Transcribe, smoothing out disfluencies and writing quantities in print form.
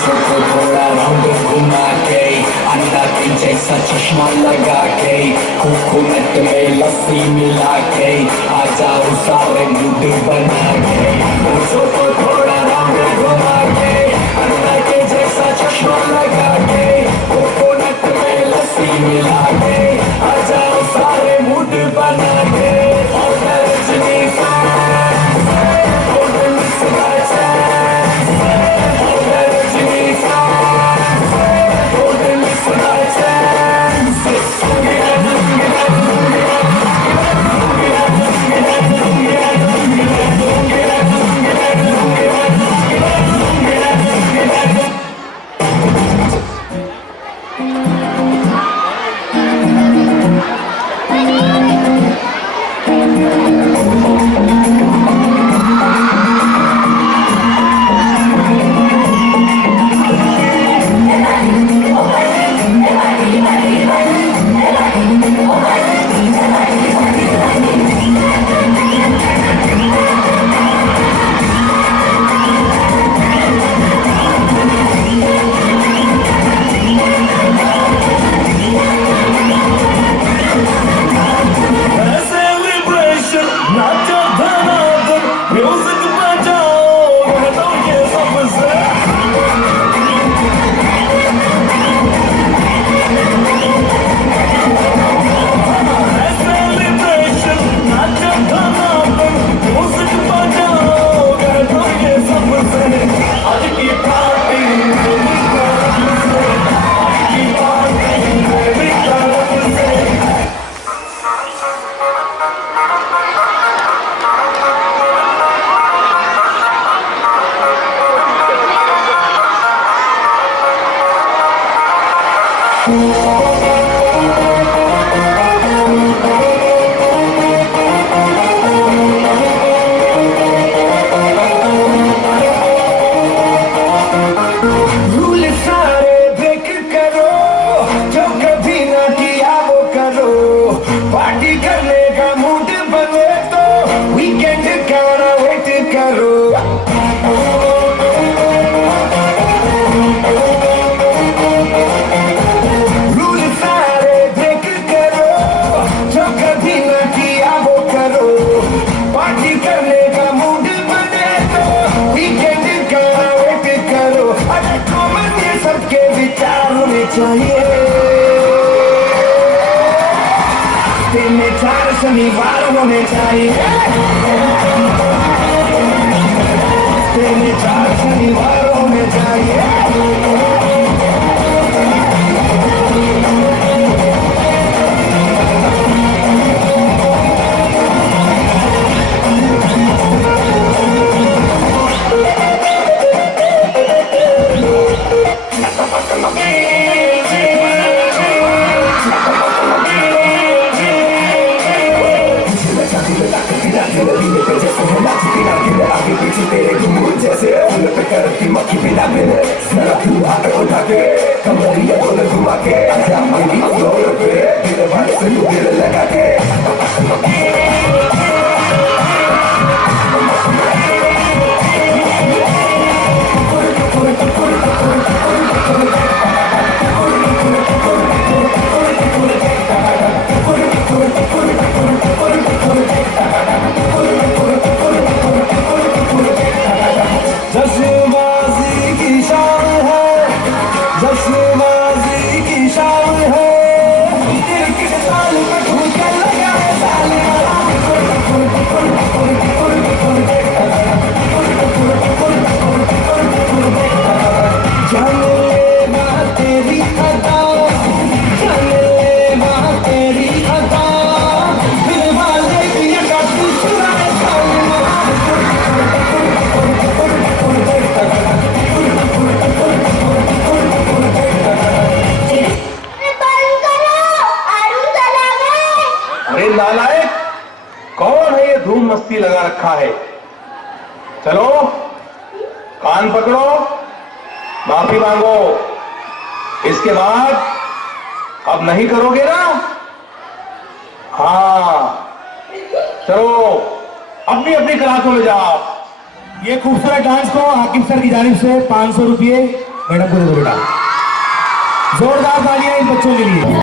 पूछो तो थोड़ा राउंड घुमा के, अंडा के जैसा चश्मा लगा के, कोकोनट में लस्सी मिला के, आ जाओ सारे मूड बना के। पूछो तो थोड़ा राउंड घुमा के, अंडा के जैसा चश्मा लगा के, कोकोनट में लस्सी मिला के, आ जाओ सारे मूड बना के। और रजनी शनिवार होने चाहिए, शनिवार होने चाहिए। तेरे घूम जैसे फूल पे करती मक्खी बिना बिने, उठा के कमरिया बोले घुमा के, आजा मेरी फ्लोर पे दिल वाले से दिल लगा के। जश्नबाजी की शान है, जश्नबाजी की शान है, क्रिकेट साल में ठुमका लगा है साल जान ले बात तेरी अदा, जान ले बात तेरी अदा, दिल वाले की अदा तू सुनाए नालायक, कौन है ये धूम मस्ती लगा रखा है? चलो कान पकड़ो, माफी मांगो, इसके बाद अब नहीं करोगे ना? हाँ चलो अपनी अपनी क्लासों में जाओ। ये खूबसूरत डांस को आकिब सर की जानिब से 500 रुपये मैडम को दे दो बेटा, जोरदार तालियां इन बच्चों के लिए।